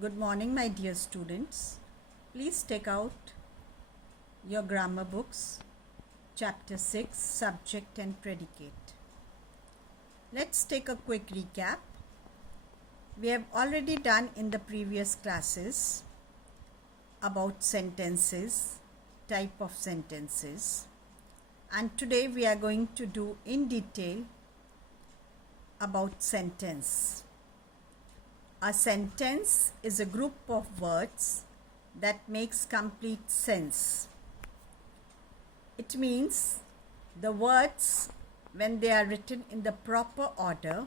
Good morning, my dear students. Please take out your grammar books, chapter 6, subject and predicate. Let's take a quick recap. We have already done in the previous classes about sentences, type of sentences, and today we are going to do in detail about sentence. A sentence is a group of words that makes complete sense. It means the words, when they are written in the proper order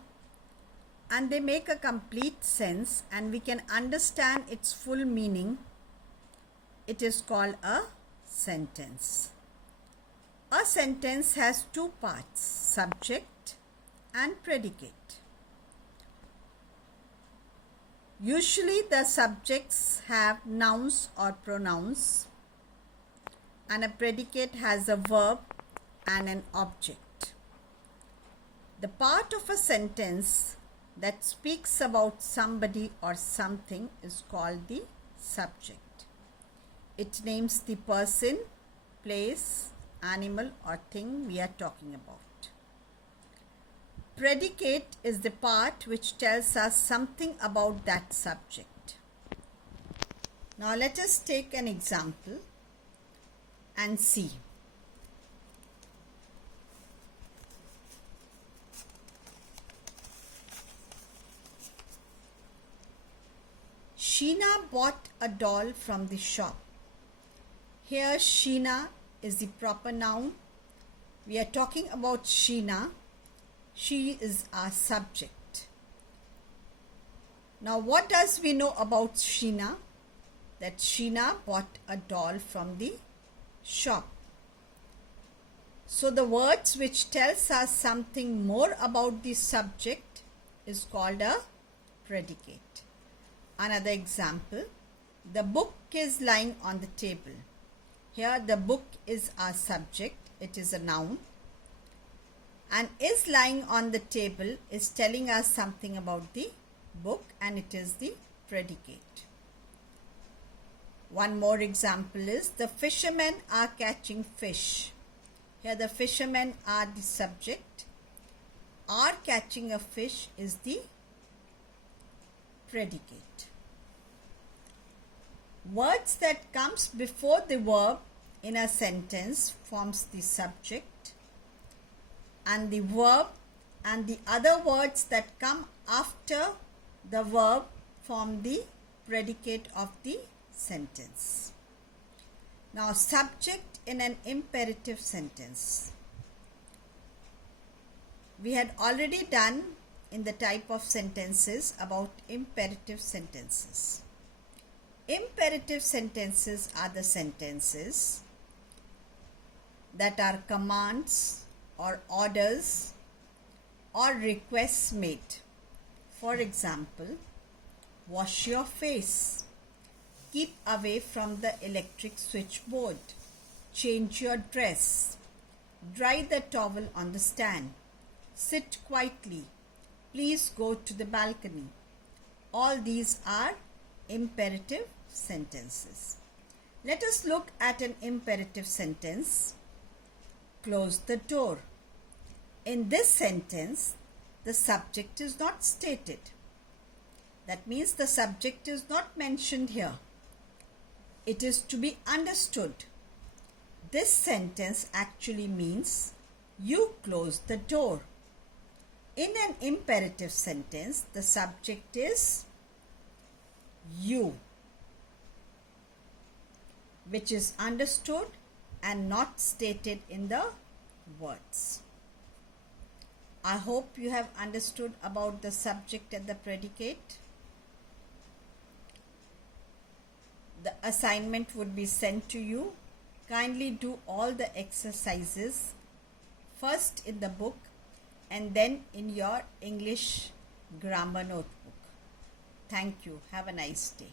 and they make a complete sense and we can understand its full meaning, it is called a sentence. A sentence has two parts, subject and predicate. Usually the subjects have nouns or pronouns and a predicate has a verb and an object. The part of a sentence that speaks about somebody or something is called the subject. It names the person, place, animal or thing we are talking about. Predicate is the part which tells us something about that subject. Now let us take an example and see. Sheena bought a doll from the shop. Here Sheena is the proper noun. We are talking about Sheena. She is our subject. Now what does we know about Sheena? That Sheena bought a doll from the shop. So the words which tells us something more about the subject is called a predicate. Another example, the book is lying on the table. Here the book is our subject, it is a noun. And is lying on the table is telling us something about the book and it is the predicate. One more example is the fishermen are catching fish. Here the fishermen are the subject. Are catching a fish is the predicate. Words that comes before the verb in a sentence forms the subject. And the verb and the other words that come after the verb form the predicate of the sentence. Now, subject in an imperative sentence. We had already done in the type of sentences about imperative sentences. Imperative sentences are the sentences that are commands or orders or requests made. For example, wash your face, keep away from the electric switchboard, change your dress, dry the towel on the stand, sit quietly, please go to the balcony. All these are imperative sentences. Let us look at an imperative sentence. Close the door. In this sentence, the subject is not stated. That means the subject is not mentioned here. It is to be understood. This sentence actually means you close the door. In an imperative sentence, the subject is you, which is understood and not stated in the words. I hope you have understood about the subject and the predicate. The assignment would be sent to you. Kindly do all the exercises first in the book and then in your English grammar notebook. Thank you. Have a nice day.